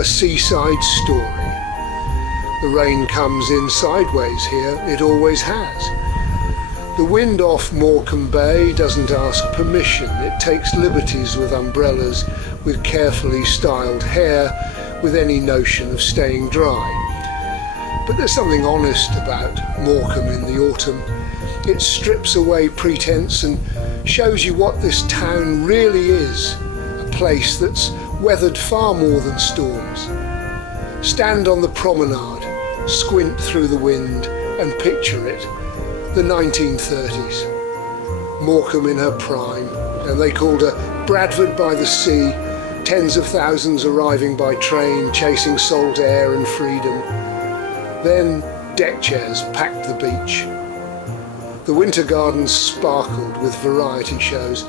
a seaside story. The rain comes in sideways here, it always has. The wind off Morecombe Bay doesn't ask permission, it takes liberties with umbrellas, with carefully styled hair, with any notion of staying dry. But there's something honest about Morecambe in the autumn. It strips away pretence and shows you what this town really is, a place that's weathered far more than storms. Stand on the promenade, squint through the wind and picture it, the 1930s. Morecambe in her prime, and they called her Bradford by the sea, tens of thousands arriving by train, chasing salt air and freedom. Then deck chairs packed the beach. The winter gardens sparkled with variety shows.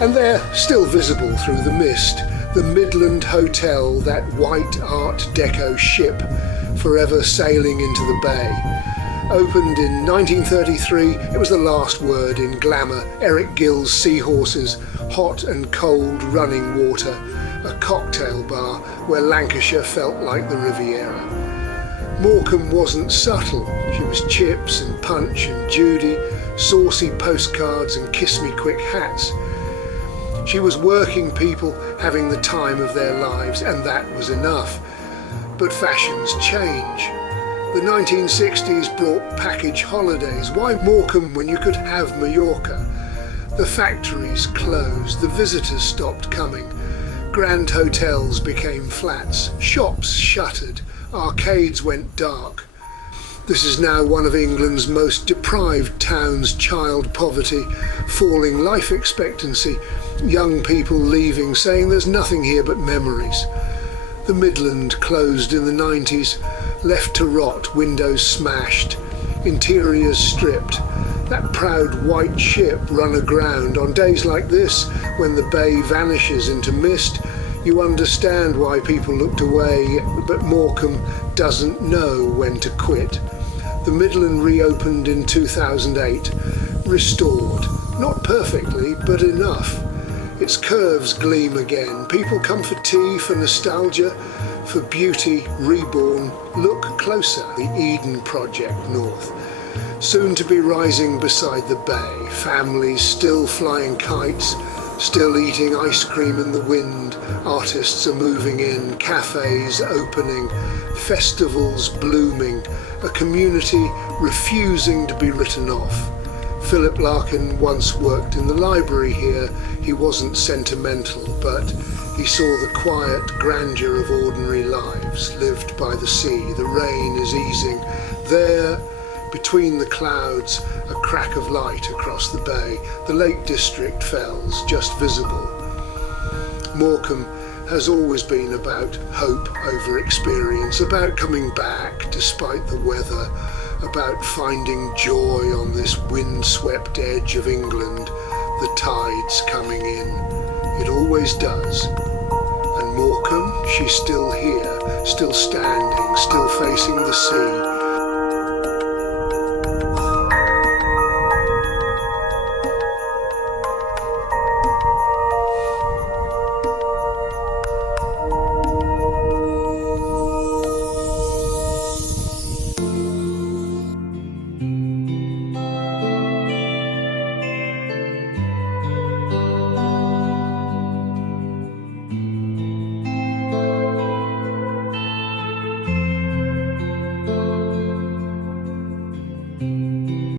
And there, still visible through the mist, the Midland Hotel, that white Art Deco ship forever sailing into the bay. Opened in 1933, it was the last word in glamour. Eric Gill's seahorses, hot and cold running water, a cocktail bar where Lancashire felt like the Riviera. Morecambe wasn't subtle, she was Chips and Punch and Judy, saucy postcards and kiss-me-quick hats. She was working people having the time of their lives, and that was enough. But fashions change. The 1960s brought package holidays. Why Morecambe when you could have Mallorca? The factories closed, the visitors stopped coming. Grand hotels became flats, shops shuttered, arcades went dark. This is now one of England's most deprived towns. Child poverty, falling life expectancy, young people leaving, saying there's nothing here but memories. The Midland closed in the 90s, left to rot, windows smashed, interiors stripped. That proud white ship run aground. On days like this, when the bay vanishes into mist, you understand why people looked away, but Morecambe doesn't know when to quit. The Midland reopened in 2008, restored, not perfectly, but enough. Its curves gleam again. People come for tea, for nostalgia, for beauty reborn. Look closer, the Eden Project North. Soon to be rising beside the bay, families still flying kites, still eating ice cream in the wind, artists are moving in, cafes opening, festivals blooming, a community refusing to be written off. Philip Larkin once worked in the library here. He wasn't sentimental, but he saw the quiet grandeur of ordinary lives lived by the sea. The rain is easing. There, between the clouds, a crack of light across the bay. The Lake District fells, just visible. Morecambe has always been about hope over experience, about coming back despite the weather, about finding joy on this windswept edge of England, the tides coming in. It always does. And Morecambe, she's still here, still standing, still facing the sea.